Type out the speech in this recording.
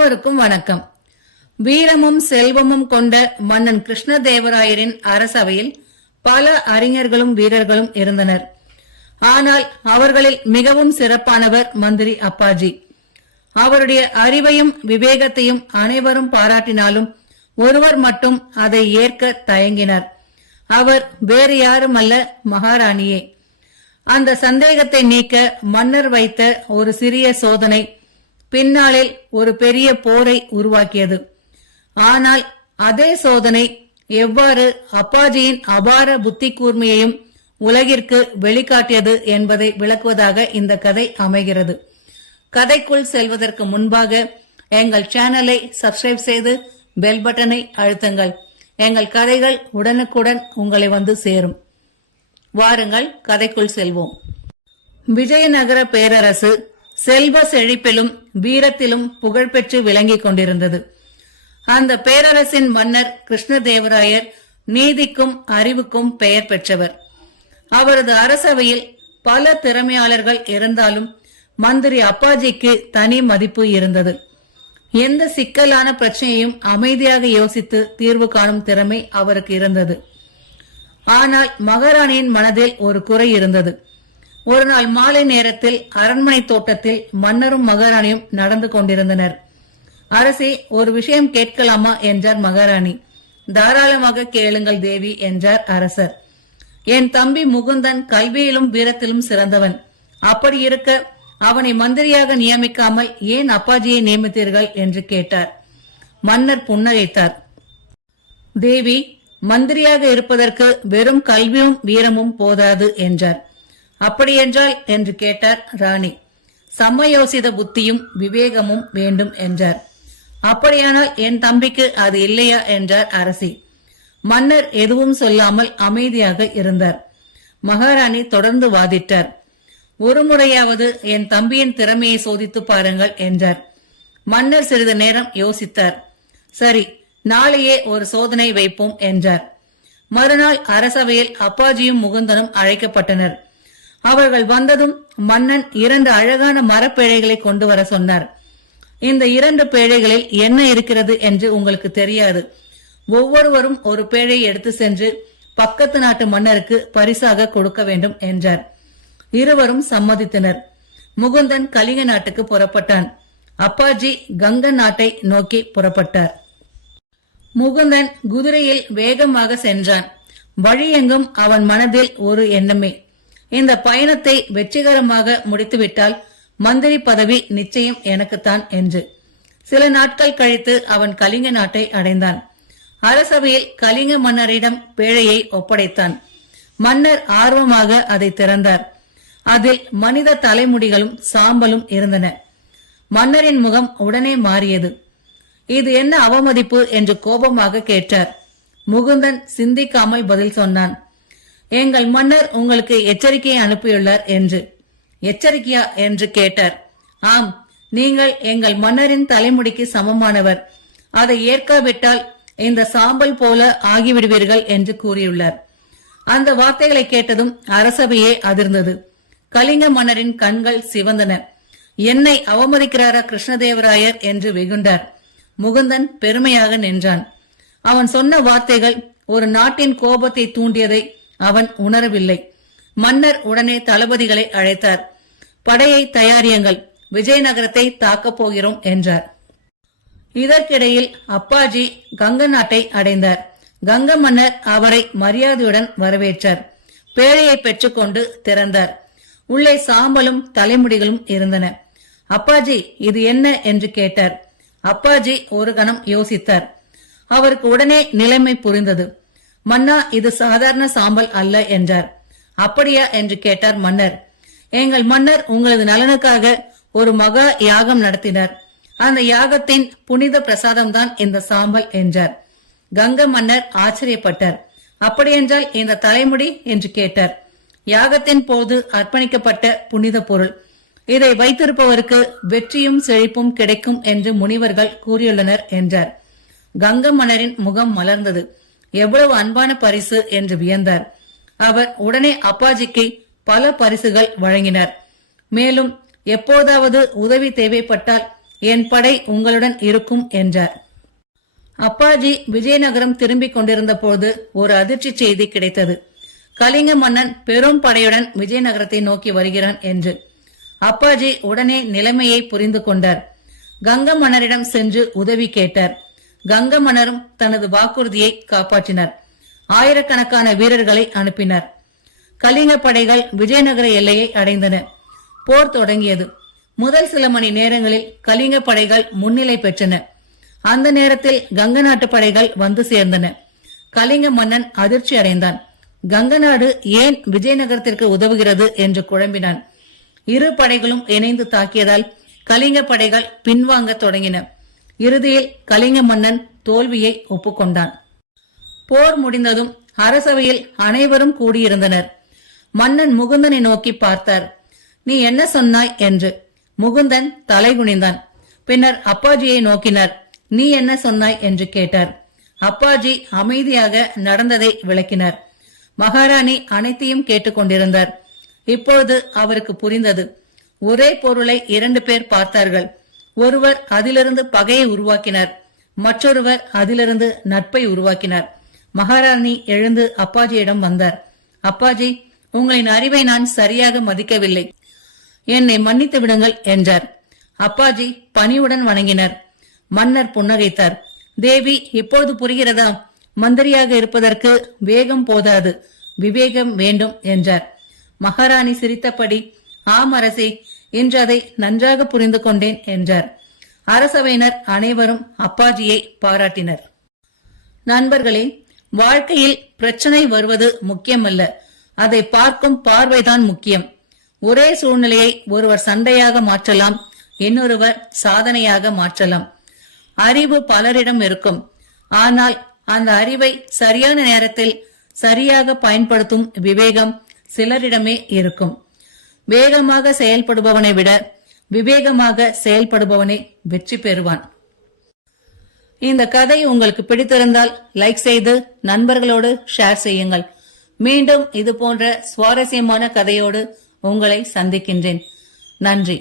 அனைவருக்கும் வணக்கம். வீரமும் செல்வமும் கொண்ட மன்னன் கிருஷ்ணதேவராயரின் அரசவையில் பல அறிஞர்களும் வீரர்களும் இருந்தனர். ஆனால் அவர்களில் மிகவும் சிறப்பானவர் மந்திரி அப்பாஜி. அவருடைய அறிவையும் விவேகத்தையும் அனைவரும் பாராட்டினாலும் ஒருவர் மட்டும் அதை ஏற்க தயங்கினார். அவர் வேறு யாரும் அல்ல, மகாராணியே. அந்த சந்தேகத்தை நீக்க மன்னர் வைத்த ஒரு சிறிய சோதனை பின்னாளில் ஒரு பெரிய போரை உருவாக்கியது. ஆனால் அதே சோதனை எவ்வாறு அப்பாஜியின் அபார புத்தி கூர்மையையும் உலகிற்கு வெளிக்காட்டியது என்பதை விளக்குவதாக இந்த கதை அமைகிறது. கதைக்குள் செல்வதற்கு முன்பாக எங்கள் சேனலை சப்ஸ்கிரைப் செய்து பெல் பட்டனை அழுத்துங்கள். எங்கள் கதைகள் உடனுக்குடன் உங்களை வந்து சேரும். வாருங்கள், கதைக்குள் செல்வோம். விஜயநகர பேரரசு செல்வ செழிப்பிலும் வீரத்திலும் புகழ்பெற்று விளங்கிக் கொண்டிருந்தது. அந்த பேரரசின் மன்னர் கிருஷ்ணதேவராயர் நீதிக்கும் அறிவுக்கும் பெயர் பெற்றவர். அவரது அரசவையில் பல திறமையாளர்கள் இருந்தாலும் மந்திரி அப்பாஜிக்கு தனி மதிப்பு இருந்தது. எந்த சிக்கலான பிரச்சனையையும் அமைதியாக யோசித்து தீர்வு காணும் திறமை அவருக்கு இருந்தது. ஆனால் மகாராணியின் மனதில் ஒரு குறை இருந்தது. ஒரு நாள் மாலை நேரத்தில் அரண்மனை தோட்டத்தில் மன்னரும் மகாராணியும் நடந்து கொண்டிருந்தனர். அரசே, ஒரு விஷயம் கேட்கலாமா என்றார் மகாராணி. தாராளமாக கேளுங்கள் தேவி என்றார் அரசர். என் தம்பி முகுந்தன் கல்வியிலும் வீரத்திலும் சிறந்தவன். அப்படி இருக்க அவனை மந்திரியாக நியமிக்காமல் ஏன் அப்பாஜியை நியமித்தீர்கள் என்று கேட்டார். மன்னர் புன்னகைத்தார். தேவி, மந்திரியாக இருப்பதற்கு வெறும் கல்வியும் வீரமும் போதாது என்றார். அப்படியென்றால் என்று கேட்டார் ராணி. சமயோசித புத்தியும் விவேகமும் வேண்டும் என்றார். அப்படியானால் என் தம்பிக்கு அது இல்லையா என்றார் அரசி. மன்னர் எதுவும் சொல்லாமல் அமைதியாக இருந்தார். மகாராணி தொடர்ந்து வாதிட்டார். ஒரு முறையாவது என் தம்பியின் திறமையை சோதித்து பாருங்கள் என்றார். மன்னர் சிறிது நேரம் யோசித்தார். சரி, நாளையே ஒரு சோதனை வைப்போம் என்றார். மறுநாள் அரசவையில் அப்பாஜியும் முகுந்தனும் அழைக்கப்பட்டனர். அவர்கள் வந்ததும் மன்னன் 2 அழகான மரப்பேழைகளை கொண்டு வர சொன்னார். இந்த 2 பேழைகளில் என்ன இருக்கிறது என்று உங்களுக்கு தெரியாது. ஒவ்வொருவரும் ஒரு பேழை எடுத்து சென்று பக்கத்து நாட்டு மன்னருக்கு பரிசாக கொடுக்க வேண்டும் என்றார். இருவரும் சம்மதித்தனர். முகுந்தன் கலிங்க நாட்டுக்கு புறப்பட்டான். அப்பாஜி கங்க நாட்டை நோக்கி புறப்பட்டார். முகுந்தன் குதிரையில் வேகமாக சென்றான். வழியெங்கும் அவன் மனதில் ஒரு எண்ணமே, இந்த பயணத்தை வெற்றிகரமாக முடித்துவிட்டால் மந்திரி பதவி நிச்சயம் எனக்குத்தான் என்று. சில நாட்கள் கழித்து அவன் கலிங்க நாட்டை அடைந்தான். அரசவையில் கலிங்க மன்னரிடம் பேழையை ஒப்படைத்தான். மன்னர் ஆர்வமாக அதை திறந்தார். அதில் மனித தலைமுடிகளும் சாம்பலும் இருந்தன. மன்னரின் முகம் உடனே மாறியது. இது என்ன அவமதிப்பு என்று கோபமாக கேட்டார். முகுந்தன் சிந்திக்காமல் பதில் சொன்னான். எங்கள் மன்னர் உங்களுக்கு எச்சரிக்கையை அனுப்பியுள்ளார் என்று. எச்சரிக்கையா என்று கேட்டார். ஆம், நீங்கள் எங்கள் மன்னரின் தலைமுடிக்கு சமமானவர். அதை ஏற்காவிட்டால் இந்த சாம்பல் போல ஆகிவிடுவீர்கள் என்று கூறியுள்ளார். அந்த வார்த்தைகளை கேட்டதும் அரசவையே அதிர்ந்தது. கலிங்க மன்னரின் கண்கள் சிவந்தன. என்னை அவமதிக்கிறாரா கிருஷ்ணதேவராயர் என்று வெகுண்டார். முகுந்தன் பெருமையாக நின்றான். அவன் சொன்ன வார்த்தைகள் ஒரு நாட்டின் கோபத்தை தூண்டியதை அவன் உணரவில்லை. மன்னர் உடனே தளபதிகளை அழைத்தார். படையை தயாரியுங்கள், விஜயநகரத்தை தாக்கப் போகிறோம் என்றார். இதற்கிடையில் அப்பாஜி கங்க நாட்டை அடைந்தார். கங்க மன்னர் அவரை மரியாதையுடன் வரவேற்றார். பேழையை பெற்றுக்கொண்டு திறந்தார். உள்ளே சாம்பலும் தலைமுடிகளும் இருந்தன. அப்பாஜி, இது என்ன என்று கேட்டார். அப்பாஜி ஒரு கணம் யோசித்தார். அவருக்கு உடனே நிலைமை புரிந்தது. மன்னா, இது சாதாரண சாம்பல் அல்ல என்றார். அப்படியா என்று கேட்டார் மன்னர். எங்கள் மன்னர் உங்களது நலனுக்காக ஒரு மகா யாகம் நடத்தினார். அந்த யாகத்தின் புனித பிரசாதம்தான் இந்த சாம்பல் என்றார். கங்க மன்னர் ஆச்சரியப்பட்டார். அப்படியென்றால் இந்த தலைமுடி என்று கேட்டார். யாகத்தின் போது அர்ப்பணிக்கப்பட்ட புனித பொருள். இதை வைத்திருப்பவருக்கு வெற்றியும் செழிப்பும் கிடைக்கும் என்று முனிவர்கள் கூறியுள்ளனர் என்றார். கங்க மன்னரின் முகம் மலர்ந்தது. எவ்வளவு அன்பான பரிசு என்று வியந்தார். அவர் உடனே அப்பாஜிக்கு பல பரிசுகள் வழங்கினார். மேலும் எப்போதாவது உதவி தேவைப்பட்டால் என் படை உங்களுடன் இருக்கும் என்றார். அப்பாஜி விஜயநகரம் திரும்பிக் கொண்டிருந்த போது ஒரு அதிர்ச்சி செய்தி கிடைத்தது. கலிங்க மன்னன் பெரும் படையுடன் விஜயநகரத்தை நோக்கி வருகிறான் என்று. அப்பாஜி உடனே நிலைமையை புரிந்து கொண்டார். கங்க மன்னரிடம் சென்று உதவி கேட்டார். கங்க மன்னரும் தனது வாக்குறுதியை காப்பாற்றினார். ஆயிரக்கணக்கான வீரர்களை அனுப்பினார். கலிங்க படைகள் விஜயநகர எல்லையை அடைந்தன. போர் தொடங்கியது. முதல் சில மணி நேரங்களில் கலிங்க படைகள் முன்னிலை பெற்றன. அந்த நேரத்தில் கங்க நாட்டு படைகள் வந்து சேர்ந்தன. கலிங்க மன்னன் அதிர்ச்சி அடைந்தான். கங்க நாடு ஏன் விஜயநகரத்திற்கு உதவுகிறது என்று குழம்பினான். இரு படைகளும் இணைந்து தாக்கியதால் கலிங்க படைகள் பின்வாங்க தொடங்கின. இறுதியில் கலிங்க மன்னன் தோல்வியை ஒப்புக்கொண்டான். போர் முடிந்ததும் அரசவையில் அனைவரும் கூடியிருந்தனர். மன்னன் முகுந்தனை நோக்கி பார்த்தார். நீ என்ன சொன்னாய் என்று. முகுந்தன் தலை குனிந்தான். பின்னர் அப்பாஜியை நோக்கினார். நீ என்ன சொன்னாய் என்று கேட்டார். அப்பாஜி அமைதியாக நடந்ததை விளக்கினார். மகாராணி அனைத்தையும் கேட்டுக்கொண்டிருந்தார். இப்பொழுது அவருக்கு புரிந்தது. ஒரே பொருளை 2 பேர் பார்த்தார்கள். ஒருவர் அதிலிருந்து பகையை உருவாக்கினார், மற்றொருவர் அதிலிருந்து நட்பை உருவாக்கினார். மகாராணி எழுந்து அப்பாஜியிடம் வந்தார். அப்பாஜி, உங்களின் அறிவை நான் சரியாக மதிக்கவில்லை, என்னை மன்னித்து விடுங்கள் என்றார். அப்பாஜி பணிவுடன் வணங்கினார். மன்னர் புன்னகைத்தார். தேவி, இப்போது புரிகிறதா? மந்திரியாக இருப்பதற்கு வேகம் போதாது, விவேகம் வேண்டும் என்றார். மகாராணி சிரித்தபடி, ஆம் அரசே, இன்று அதை நன்றாக புரிந்து கொண்டேன் என்றார். அரசவையினர் அனைவரும் அப்பாஜியை பாராட்டினர். நண்பர்களே, வாழ்க்கையில் பிரச்சனை வருவது முக்கியமல்ல, அதை பார்க்கும் பார்வைதான் முக்கியம். ஒரே சூழ்நிலையை ஒருவர் சண்டையாக மாற்றலாம், இன்னொருவர் சாதனையாக மாற்றலாம். அறிவு பலரிடம் இருக்கும், ஆனால் அந்த அறிவை சரியான நேரத்தில் சரியாக பயன்படுத்தும் விவேகம் சிலரிடமே இருக்கும். வேகமாக செயல்படுபவனை விட விவேகமாக செயல்படுபவனே வெற்றி பெறுவான். இந்த கதை உங்களுக்கு பிடித்திருந்தால் லைக் செய்து நண்பர்களோடு ஷேர் செய்யுங்கள். மீண்டும் இது போன்ற சுவாரஸ்யமான கதையோடு உங்களை சந்திக்கின்றேன். நன்றி.